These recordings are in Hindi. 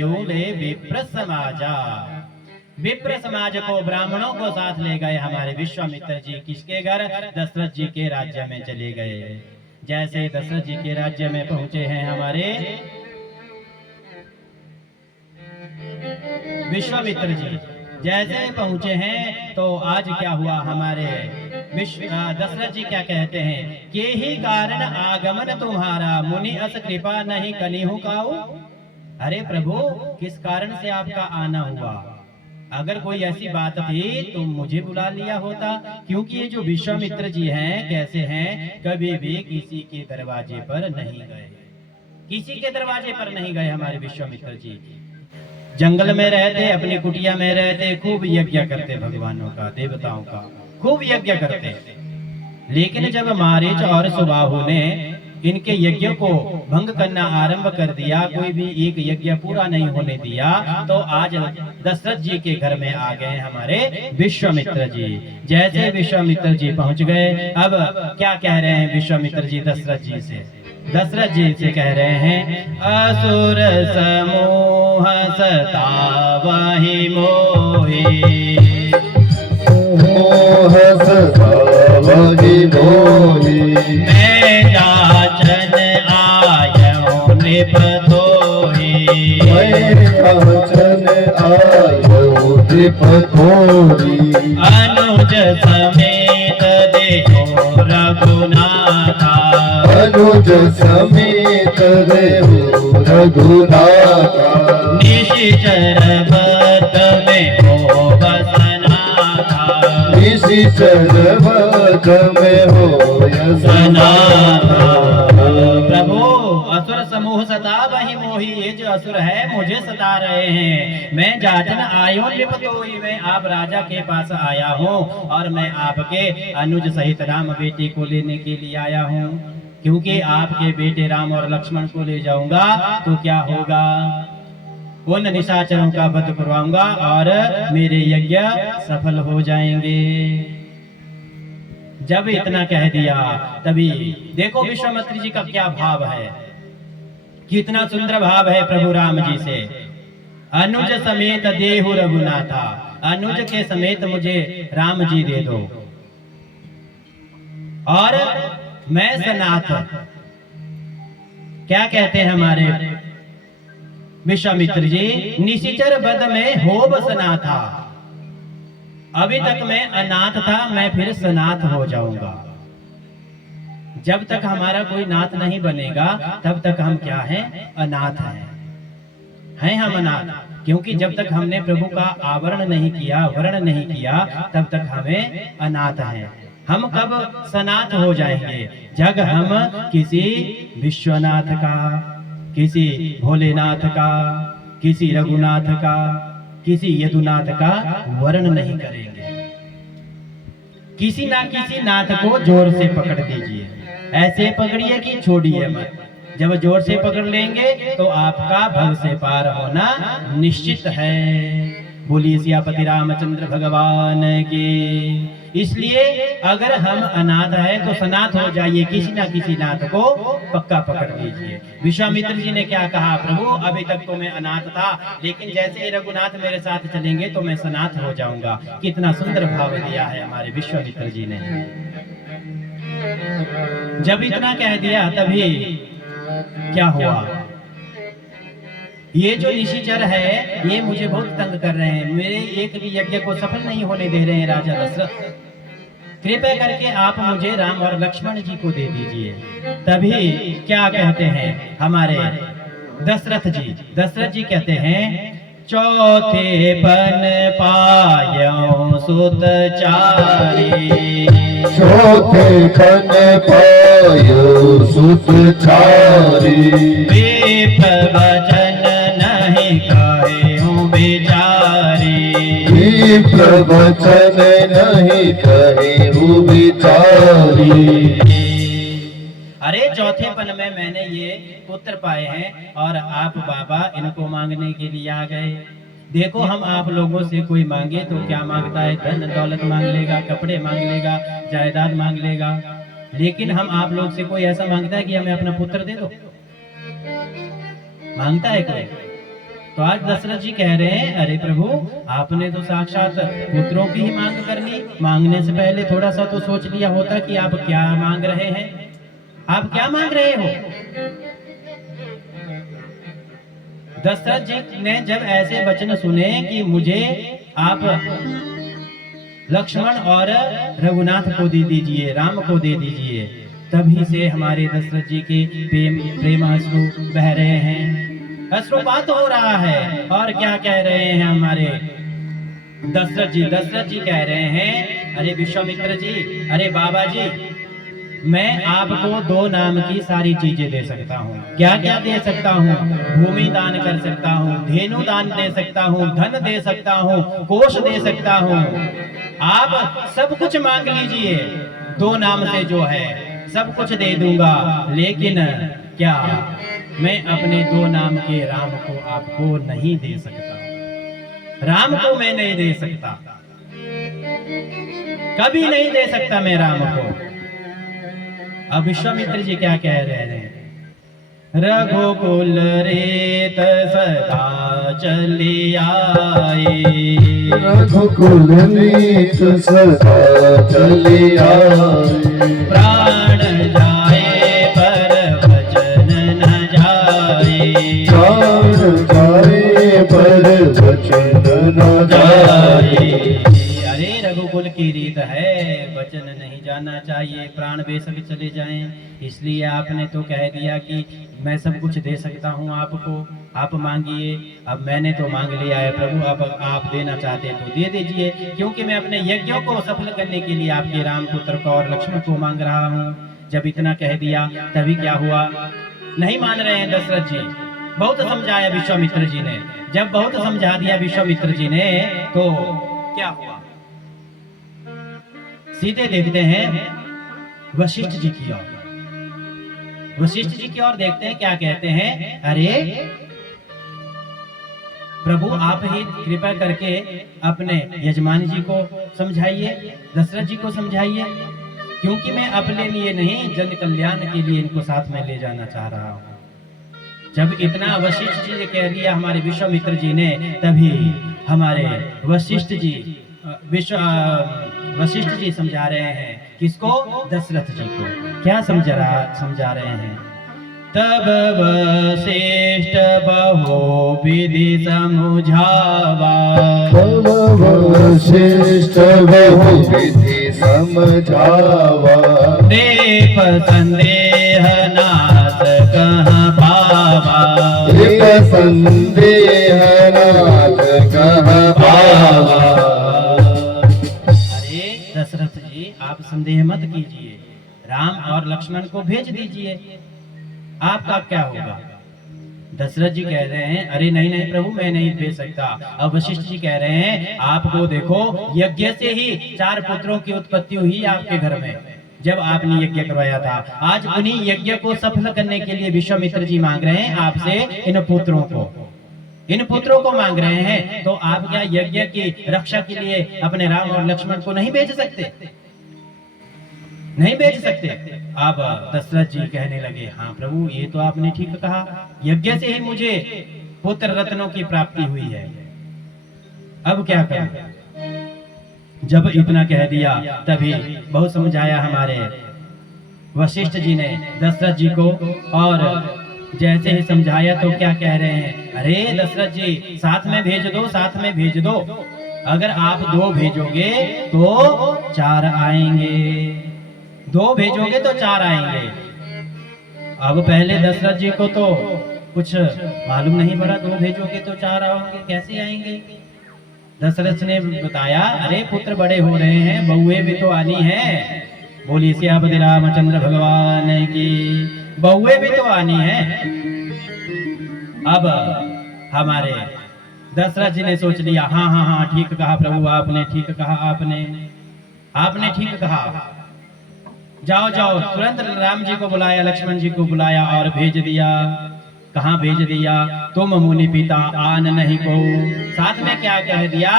विप्र समाजा, विप्र समाज को, ब्राह्मणों को साथ ले गए हमारे विश्वामित्र जी। किसके घर? दशरथ जी के राज्य में चले गए। जैसे दशरथ जी के राज्य में पहुंचे हैं हमारे विश्वामित्र जी, जैसे पहुंचे हैं तो आज क्या हुआ हमारे दशरथ जी क्या कहते हैं के ही कारण आगमन तुम्हारा, मुनि अस कृपा नहीं कनिहु काऊ। अरे प्रभु, किस कारण से आपका आना हुआ? अगर कोई ऐसी बात थी तो मुझे बुला लिया होता, क्योंकि ये जो विश्वामित्र जी हैं कैसे हैं, कभी भी किसी के दरवाजे पर नहीं गए, किसी के दरवाजे पर नहीं गए हमारे विश्वामित्र जी। जंगल में रहते, अपनी कुटिया में रहते, खूब यज्ञ करते, भगवानों का, देवताओं का खूब यज्ञ करते। लेकिन जब मारीच और सुबाहु ने इनके यज्ञ को भंग करना आरंभ कर दिया, कोई भी एक यज्ञ पूरा नहीं होने दिया, तो आज दशरथ जी के घर में आ गए हमारे विश्वामित्र जी। जैसे विश्वामित्र जी पहुंच गए, अब क्या कह रहे हैं विश्वामित्र जी दशरथ जी से? दशरथ जी से कह रहे हैं, असुर समूह सतावहि मोहि, मोह सतावहि मोहि, मैं जाचन आयो नृप तोहि, मैं जाचन आयो नृप तोहि, अनुज समेत देहो रघुनाथा, अनुज समेत देहो रघुनाथा, निशिचर बत में हो बसनाथा, निशिचर बत में हो सनाथा। प्रभु, असुर समूह सतावहि मोहि, ये जो असुर है मुझे सता रहे हैं। मैं जाचन आयो नृप तोहि, मैं आप राजा के पास आया हूँ और मैं आपके अनुज सहित राम बेटे को लेने के लिए आया हूँ, क्योंकि आपके बेटे राम और लक्ष्मण को ले जाऊंगा तो क्या होगा, उन निशाचरों का वध करवाऊंगा और मेरे यज्ञ सफल हो जाएंगे। जब इतना कह दिया तभी देखो विश्वामित्र जी का क्या भाव है, कितना सुंदर भाव है प्रभु राम जी से। अनुज समेत देहु रघुनाथा, अनुज के समेत मुझे राम जी दे दो, और मैं सनाथ, क्या कहते हैं हमारे विश्वामित्र जी, निशिचर बद में होब सनाथा, अभी तक मैं अनाथ था, मैं फिर सनाथ हो जाऊंगा। जब तक हमारा कोई नाथ नहीं बनेगा तब तक हम क्या हैं? अनाथ हैं हम अनाथ, क्योंकि जब तक हमने प्रभु का आवरण नहीं किया, वर्ण नहीं किया, तब तक हमें अनाथ हैं। हम कब सनाथ हो जाएंगे? जब हम किसी विश्वनाथ का, किसी भोलेनाथ का, किसी रघुनाथ का, किसी यदुनाथ का वर्ण नहीं करेंगे। किसी ना किसी नाथ को जोर से पकड़ दीजिए, ऐसे पकड़िए कि छोड़िए मत। जब जोर से पकड़ लेंगे तो आपका भव से पार होना निश्चित है। बोलिए सियापति रामचंद्र भगवान की। इसलिए अगर हम अनाथ हैं तो सनाथ हो जाइए, किसी ना किसी नाथ को पक्का पकड़ लीजिए। विश्वामित्र जी ने क्या कहा, प्रभु अभी तक तो मैं अनाथ था, लेकिन जैसे ही रघुनाथ मेरे साथ चलेंगे तो मैं सनाथ हो जाऊंगा। कितना सुंदर भाव दिया है हमारे विश्वामित्र जी ने। जब इतना कह दिया तभी क्या हुआ, ये जो निशिचर है ये मुझे बहुत तंग कर रहे हैं, मेरे एक भी यज्ञ को सफल नहीं होने दे रहे हैं। राजा दशरथ, कृपया करके आप मुझे राम और लक्ष्मण जी को दे दीजिए। तभी क्या कहते हैं हमारे दशरथ जी? दशरथ जी कहते हैं, चौथे पन पायो सुत चारी, चौथे पन पायो सुत चारी, विप्र वचन नहीं कहूँ बिचारी, विप्र वचन नहीं कहूँ बिचारी। अरे चौथे पन में मैंने ये पुत्र पाए हैं और आप बाबा इनको मांगने के लिए आ गए। देखो हम आप लोगों से कोई मांगे तो क्या मांगता है? धन दौलत मांग लेगा, कपड़े मांग लेगा, जायदाद मांग लेगा, लेकिन हम आप लोग से कोई ऐसा मांगता है कि हमें अपना पुत्र दे दो? मांगता है कोई? तो आज दशरथ जी कह रहे हैं, अरे प्रभु आपने तो साक्षात पुत्रों की ही मांग कर ली, मांगने से पहले थोड़ा सा तो सोच लिया होता कि आप क्या मांग रहे हैं, आप क्या मांग रहे हो। दशरथ जी ने जब ऐसे वचन सुने कि मुझे आप लक्ष्मण और रघुनाथ को दे दीजिए, राम को दे दीजिए, तभी से हमारे दशरथ जी के प्रेम अश्रु बह रहे हैं, अश्रुपात हो रहा है। और क्या कह रहे हैं हमारे दशरथ जी कह रहे हैं, अरे विश्वामित्र जी, अरे बाबा जी, मैं आपको 2 नाम की सारी चीजें दे सकता हूँ। क्या क्या दे सकता हूँ? भूमि दान कर सकता हूँ, धेनु दान दे सकता हूँ, धन दे सकता हूँ, कोष दे सकता हूँ। आप सब कुछ मांग लीजिए, 2 नाम से जो है सब कुछ दे दूंगा, लेकिन क्या मैं अपने 2 नाम के राम को आपको नहीं दे सकता। राम को मैं नहीं दे सकता, कभी नहीं दे सकता मैं राम को। अब विश्वामित्र जी क्या कह रहे हैं? रघुकुल रेत सदा चली आए, रघुकुल रीत सदा चली आए, प्राण जाए पर वचन न जाए, प्राण जाए पर वचन न जाए। अरे रघुकुल की रीत है, वचन नहीं जाना चाहिए, प्राण बेशक चले जाएं, इसलिए आपने तो कह दिया कि मैं सब कुछ दे सकता हूँ आपको, आप मांगिए। अब मैंने तो मांग लिया है प्रभु, अब आप देना चाहते तो दे दीजिए, क्योंकि मैं अपने यज्ञों को सफल करने के लिए आपके राम पुत्र को और लक्ष्मण को मांग रहा हूँ। जब इतना कह दिया तभी क्या हुआ? नहीं मान रहे हैं दशरथ जी। बहुत समझाया विश्वामित्र जी ने, जब बहुत समझा दिया विश्वामित्र जी ने तो क्या हुआ? सीधे देखते हैं वशिष्ठ जी की ओर। वशिष्ठ जी की ओर देखते हैं, क्या कहते हैं? अरे प्रभु आप ही कृपा करके अपने यजमान जी को समझाइए, दशरथ जी को समझाइए, क्योंकि मैं अपने लिए नहीं जन कल्याण के लिए इनको साथ में ले जाना चाह रहा हूँ। जब इतना वशिष्ठ जी ने कह दिया हमारे विश्वामित्र जी ने, तभी हमारे वशिष्ठ जी समझा रहे हैं, किसको? दशरथ जी को। क्या समझा रहे हैं? तब वशिष्ठ बहु विधि समझावा, तब वशिष्ठ बहु विधि समझावा, देव संदेह नाथ कहाँ पावा, देव संदेह नाथ कहाँ पावा। दशरथ जी आप संदेह मत कीजिए, राम और लक्ष्मण को भेज दीजिए, आपका क्या होगा? दशरथ जी कह रहे हैं, अरे नहीं नहीं प्रभु, मैं नहीं भेज सकता। अब वशिष्ठ जी कह रहे हैं, आपको देखो यज्ञ से ही 4 पुत्रों की उत्पत्ति हुई आपके घर में, जब आपने यज्ञ करवाया था। आज उन्हीं यज्ञ को सफल करने के लिए विश्वामित्र जी मांग रहे हैं आपसे इन पुत्रों को मांग रहे हैं। तो आप क्या यज्ञ की रक्षा के लिए अपने राम और लक्ष्मण को नहीं भेज सकते? नहीं भेज सकते। अब दशरथ जी कहने लगे, हाँ प्रभु ये तो आपने ठीक कहा, यज्ञ से ही मुझे पुत्र रत्नों की प्राप्ति हुई है, अब क्या करूं? जब इतना कह दिया तभी बहुत समझाया हमारे वशिष्ठ जी ने दशरथ जी को, और जैसे ही समझाया तो क्या कह रहे हैं? अरे दशरथ जी साथ में भेज दो, अगर आप 2 भेजोगे तो 4 आएंगे, 2 भेजोगे तो 4 आएंगे। अब पहले दशरथ जी को तो कुछ मालूम नहीं पड़ा, 2 भेजोगे तो 4 आओगे, कैसे आएंगे? दशरथ ने बताया, अरे पुत्र बड़े हो रहे हैं, बहुएं भी तो आनी है, बोली सियापति रामचंद्र भगवान की, बहुएं भी तो आनी है। अब हमारे दशरथ जी ने सोच लिया, हाँ ठीक कहा प्रभु, आपने ठीक कहा, आपने ठीक कहा, जाओ तुरंत राम जी को बुलाया, लक्ष्मण जी को बुलाया और भेज दिया। कहाँ भेज दिया? तुम मुनि पिता आन नहीं को। साथ में क्या कह दिया?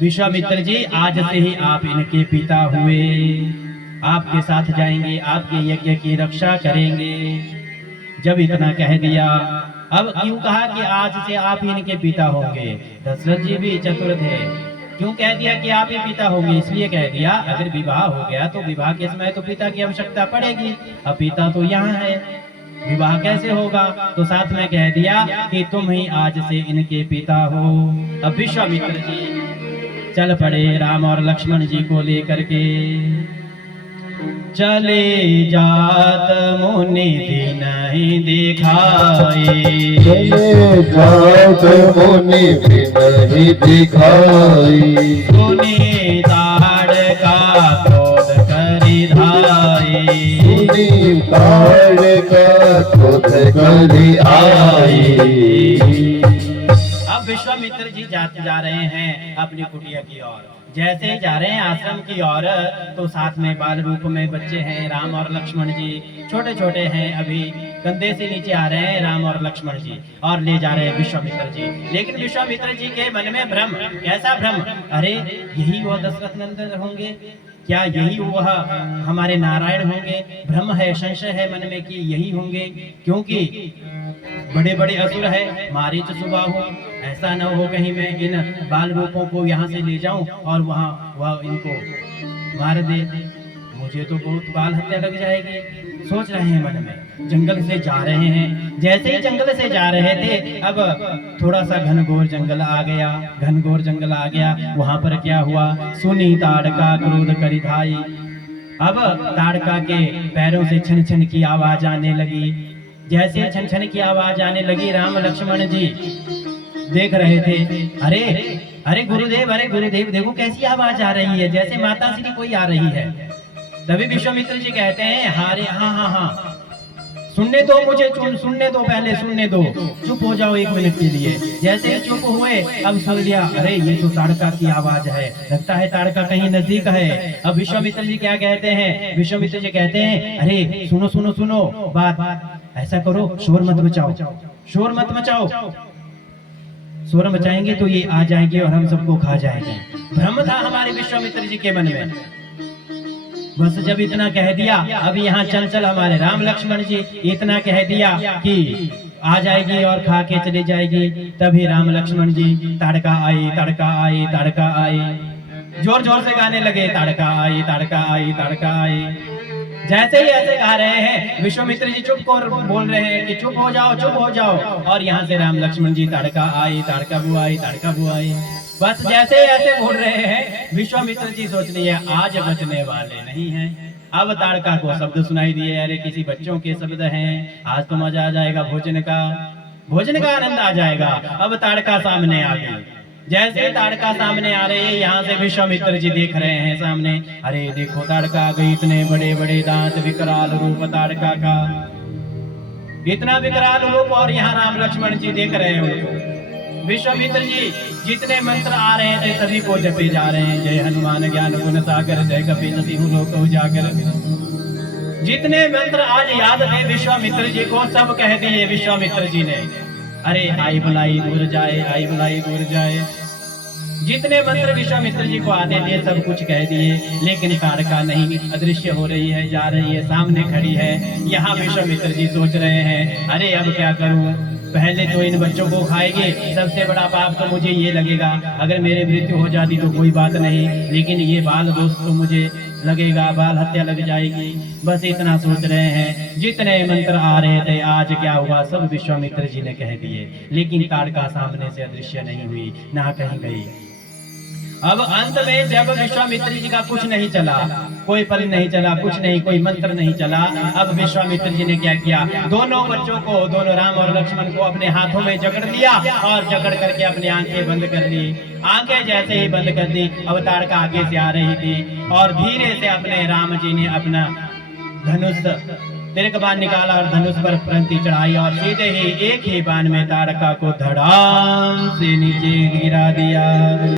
विश्वामित्र जी आज से ही आप इनके पिता हुए, आपके साथ जाएंगे, आपके यज्ञ की रक्षा करेंगे। जब इतना कह दिया अब क्यों कहा कि आज से आप ही इनके पिता होंगे? दशरथ जी भी चतुर थे। क्यों कह दिया कि आप ही पिता होंगे? इसलिए कह दिया अगर विवाह हो गया तो विवाह के समय तो पिता की आवश्यकता पड़ेगी। अब पिता तो यहाँ है, विवाह कैसे होगा? तो साथ में कह दिया कि तुम ही आज से इनके पिता हो। अब विश्वामित्र जी चल पड़े राम और लक्ष्मण जी को लेकर के। चले जात मुनि दिन ही दिखाए, चले जात मुनि नहीं दिखाई, सुनी ताड़का क्रोध करि धाई, सुनी ताड़का क्रोध करि आई। अब विश्वामित्र जी जा रहे हैं अपनी कुटिया की ओर। जैसे ही जा रहे हैं आश्रम की ओर तो साथ में बाल रूप में बच्चे हैं राम और लक्ष्मण जी। छोटे छोटे हैं, अभी कंधे से नीचे आ रहे हैं राम और लक्ष्मण जी और ले जा रहे हैं विश्वामित्र जी। लेकिन विश्वामित्र जी के मन में भ्रम। कैसा भ्रम? अरे यही वो दशरथ नंदन होंगे क्या? यही वह हमारे नारायण होंगे? भ्रम है, संशय है मन में कि यही होंगे, क्योंकि बड़े बड़े असुर है, मारीच सुबाहु। ऐसा न हो कहीं मैं इन बाल रूपों को यहाँ से ले जाऊं और वहाँ वह इनको मार दे, मुझे तो बहुत बाल हत्या लग जाएगी। सोच रहे हैं मन में। जंगल से जा रहे हैं। जैसे ही जंगल से जा रहे थे अब थोड़ा सा घनघोर जंगल आ गया। घनघोर जंगल आ गया, वहां पर क्या हुआ? सुनी ताड़का क्रोध करि धाई। अब ताड़का के पैरों से छन छन की आवाज आने लगी। जैसे छन छन की आवाज आने लगी राम लक्ष्मण जी देख रहे थे। अरे अरे गुरुदेव देखो कैसी आवाज आ रही है, जैसे माता श्री कोई आ रही है। तभी विश्वामित्र जी कहते हैं हाँ, सुनने दो मुझे, सुनने दो, पहले सुनने दो, चुप हो जाओ 1 मिनट के लिए। जैसे ही चुप हुए अब सुन लिया, अरे ये तो ताड़का की आवाज है, लगता है ताड़का कहीं नजदीक है। अब विश्वामित्र जी क्या कहते हैं? विश्वामित्र जी कहते हैं अरे सुनो बात, ऐसा करो शोर मत मचाओ, शोर मत मचाओ। शोर मचाएंगे तो ये आ जाएंगे और हम सबको खा जाएंगे। भ्रम था हमारे विश्वामित्र जी के मन में। बस जब इतना कह दिया, अब यहाँ चल हमारे राम लक्ष्मण जी इतना कह दिया कि आ जाएगी और खा के चली जाएगी। तभी राम लक्ष्मण जी ताड़का आई, ताड़का आई, ताड़का आई, जोर जोर से गाने लगे, ताड़का आई, ताड़का आई, ताड़का आई। जैसे ही ऐसे गा रहे हैं विश्वामित्र जी चुप को बोल रहे हैं कि चुप हो जाओ। और यहाँ से राम लक्ष्मण जी ताड़का आई, ताड़का बुआई, ताड़का बुआई। बस जैसे ऐसे बोल रहे हैं विश्वामित्र जी सोच लिए आज बचने वाले नहीं हैं। अब ताड़का को शब्द सुनाई दिए, अरे किसी बच्चों के शब्द हैं, आज तो मजा आ जाएगा, भोजन का आनंद आ जाएगा। अब ताड़का सामने आ गई। जैसे ताड़का सामने आ रही है, यहाँ से विश्वामित्र जी देख रहे हैं सामने, अरे देखो ताड़का आ गई, इतने बड़े बड़े दांत, विकराल रूप ताड़का का, इतना विकराल रूप। और यहाँ राम लक्ष्मण जी देख रहे हैं उनको। विश्वामित्र जी जितने मंत्र आ रहे थे सभी को जपे जा रहे हैं। जय हनुमान ज्ञान गुण सागर, जय कपीस तिहु लोक उजागर। जितने मंत्र आज याद थे विश्वामित्र जी को सब कह दिए विश्वामित्र जी ने। अरे आई बुलाई दूर जाए, आई बुलाई दूर जाए। जितने मंत्र विश्वामित्र जी को आते थे सब कुछ कह दिए, लेकिन ताड़का नहीं, अदृश्य हो रही है, जा रही है, सामने खड़ी है। यहाँ विश्वामित्र जी सोच रहे हैं अरे अब क्या करूं? पहले तो इन बच्चों को खाएंगे, सबसे बड़ा पाप तो मुझे ये लगेगा, अगर मेरे मृत्यु हो जाती तो कोई बात नहीं, लेकिन ये बाल दोष तो मुझे लगेगा, बाल हत्या लग जाएगी। बस इतना सोच रहे हैं। जितने मंत्र आ रहे थे आज क्या हुआ, सब विश्वामित्र जी ने कह दिए, लेकिन ताड़का सामने से अदृश्य नहीं हुई, ना कहीं गई। अब अंत में जब विश्वामित्र जी का कुछ नहीं चला, कोई फल नहीं चला, कुछ नहीं, कोई मंत्र नहीं चला, अब विश्वामित्र जी ने क्या किया? दोनों बच्चों को, दोनों राम और लक्ष्मण को अपने हाथों में जकड़ लिया और जकड़ करके अपनी आंखें बंद कर ली। आंखें जैसे ही बंद कर दी, अब ताड़का आगे से आ रही थी और धीरे से अपने राम जी ने अपना धनुष तिलक बाण निकाला और धनुष पर प्रंति चढ़ाई और सीधे ही एक ही बाण में ताड़का को धड़ाम से नीचे गिरा दिया।